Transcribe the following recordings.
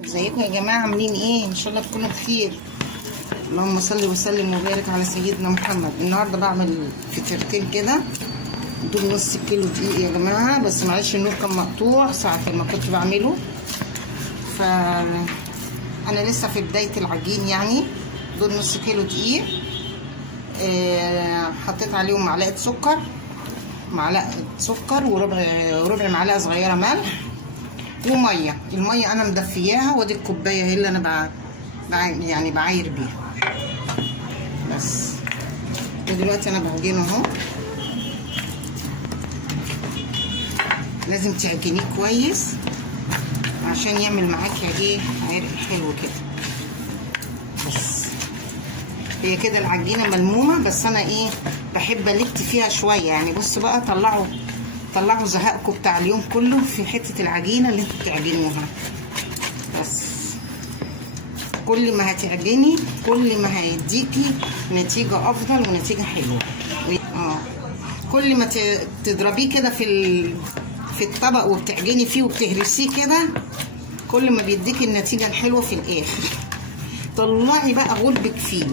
ازيكم يا جماعه؟ عاملين ايه؟ ان شاء الله تكونوا بخير. اللهم صل وسلم وبارك على سيدنا محمد. النهارده بعمل فطيرتين كده. دول نص كيلو دقيق يا جماعه، بس معلش النور كان مقطوع ساعه ما كنت بعمله، ف انا لسه في بدايه العجين يعني. دول نص كيلو دقيق، حطيت عليهم معلقه سكر وربع معلقه صغيره ملح وميه. الميه انا مدفياها، ودي الكوبايه هي اللي انا يعني بعاير بيها بس. ودلوقتي انا بعجنه اهو. لازم تعجنيه كويس عشان يعمل معاكي ايه، عرق حلو كده. بس هي كده العجينه ملمومه، بس انا ايه بحب الت فيها شويه يعني. بصوا بقى، طلعوا زهقكم بتاع اليوم كله في حته العجينه اللي انتوا بتعجنوها. بس كل ما هتعجني كل ما هيديكي نتيجه افضل ونتيجه حلوه. كل ما تضربيه كده في الطبق وبتعجني فيه وبتهرسيه كده، كل ما بيديكي النتيجه الحلوه في الاخر. طلعي بقى غلبك فيه،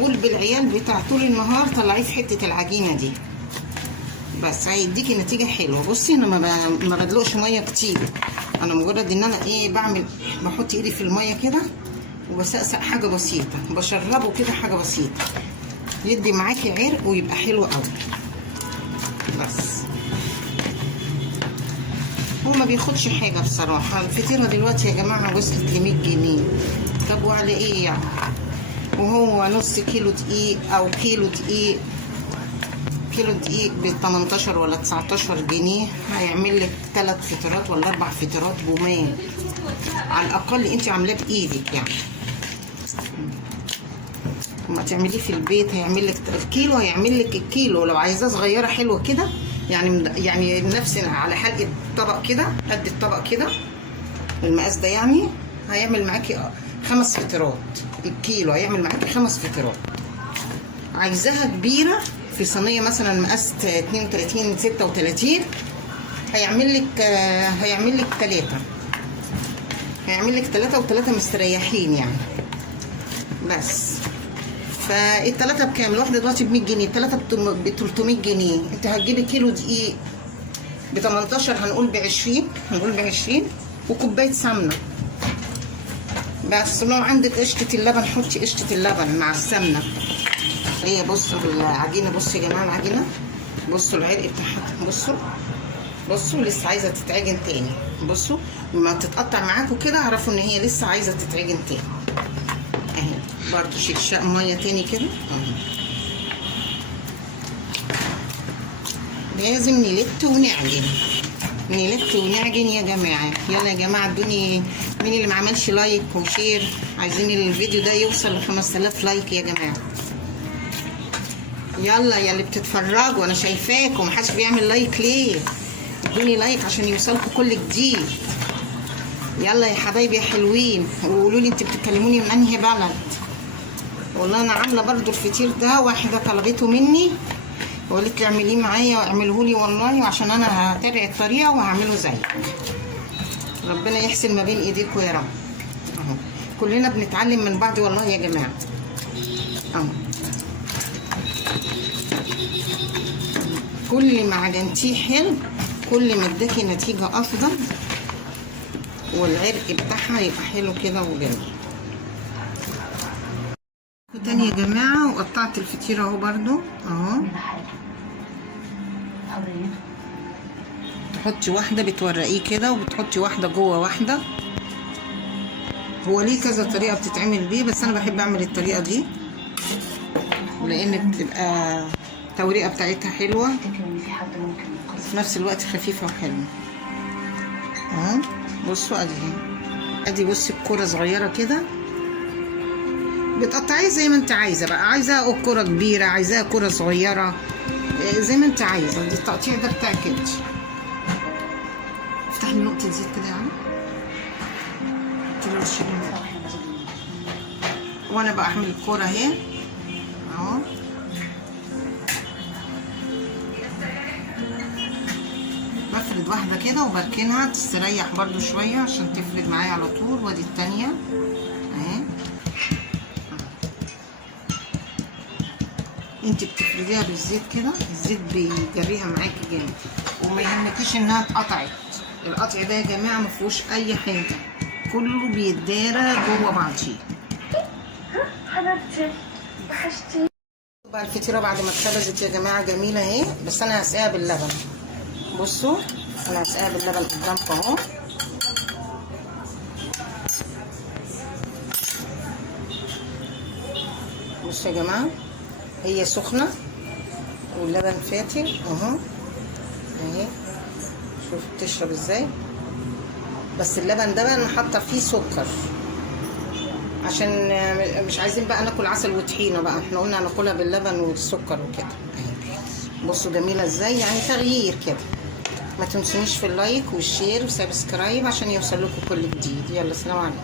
غلب العيال بتاع طول النهار طلعيه في حته العجينه دي، بس هيديكي نتيجه حلوه. بصي انا ما بدلقش ميه كتير، انا مجرد ان انا ايه بحط ايدي في الميه كده وبسقسق حاجه بسيطه، بشربه كده حاجه بسيطه، يدي معاكي عرق ويبقى حلو قوي. بس هو ما بياخدش حاجه بصراحه. الفطيره دلوقتي يا جماعه وصلت ل 100 جنيه، طب وعلى ايه يعني؟ وهو نص كيلو دقيق او كيلو دقيق ب 18 ولا 19 جنيه، هيعمل لك 3 فطيرات ولا 4 فطيرات بومان على الاقل انت عاملاه بايدك يعني. لما تعمليه في البيت هيعمل لك الكيلو، الكيلو لو عايزاه صغيره حلوه كده يعني نفس على حلقه طبق كده، قد الطبق كده المقاس ده يعني، هيعمل معاكي 5 فطيرات. الكيلو هيعمل معاكي 5 فطيرات. عايزاها كبيره في صينيه مثلا مقاس 32 36، هيعمل لك 3 و3 مستريحين يعني. بس فالثلاثه بكام؟ الواحده دلوقتي ب 100 جنيه، الثلاثه ب 300 جنيه. انت هتجيبي كيلو دقيق ب 18، هنقول ب 20 وكوبايه سمنه. بس لو عندك قشطه اللبن حطي قشطه اللبن مع السمنه. هي بصوا العجينه، بصوا يا جماعه العجينه، بصوا العرق بتاعها، بصوا لسه عايزه تتعجن تاني. بصوا لما تتقطع معاكم كده اعرفوا ان هي لسه عايزه تتعجن تاني اهي. برضو شكشاق ميه تاني كده اهي. لازم نلت ونعجن يا جماعه. يلا يا جماعه ادوني، مين اللي ما عملش لايك وشير؟ عايزين الفيديو ده يوصل ل 5000 لايك يا جماعه. يلا يا اللي بتتفرجوا، انا شايفاكم محدش بيعمل لايك ليه؟ ادوني لايك عشان يوصلكم كل جديد. يلا يا حبايبي يا حلوين، وقولوا لي انت بتتكلموني من انهي بلد. والله انا عامله برضو الفطير ده، واحده طلبته مني وقالت لي اعمليه معايا واعمله لي والله، وعشان انا هتابع الطريقه وهعمله زيك. ربنا يحسن ما بين ايديكم يا رب. اهو كلنا بنتعلم من بعض والله يا جماعه. اهو كل ما عجنتيه حلو كل ما اداكي نتيجه افضل، والعرق بتاعها يبقى حلو كده وجميل. تاني يا جماعه، وقطعت الفطيره اهو برضو اهو. تحطي واحده بتورقيه كده، وبتحطي واحده جوه واحده. هو ليه كذا طريقه بتتعمل بيه، بس انا بحب اعمل الطريقه دي لان بتبقى التوريقه بتاعتها حلوه في نفس الوقت خفيفه وحلوه اهو. بصوا ادي بصي الكوره صغيره كده، بتقطعيه زي ما انت عايزه بقى، عايزاها كوره كبيره، عايزاها كوره صغيره، زي ما انت عايزه. دي التقطيع ده بتاعك انت. افتحي لي نقطه زيت كده يعني، وانا بقى اعمل الكوره اهي اهو. بفرد بفرد واحده كده وبركنها تستريح برضو شويه عشان تفرد معايا على طول. وادي التانيه اهي. انت بتفرديها بالزيت كده، الزيت بيجريها معاكي جامد وما يهمكيش انها اتقطعت. القطع ده يا جماعه ما فيهوش اي حاجه، كله بيتدارى جوه بعضيه. حبيبتي وحشتي. بقى الفطيره بعد ما اتخبزت يا جماعه جميله اهي، بس انا هسقيها باللبن. بصوا انا هسقيها باللبن قدامكم اهو. بصوا يا جماعه هي سخنه واللبن فاتر اهو اهي. شوف بتشرب ازاي. بس اللبن ده بقى انا حاطه فيه سكر عشان مش عايزين بقى ناكل عسل وطحينه بقى، احنا قلنا هناكلها باللبن والسكر وكده اهي. بصوا جميله ازاي، يعني تغيير كده. ما تنسونيش في اللايك والشير وسبسكرايب عشان يوصل لكم كل جديد. يلا سلام عليكم.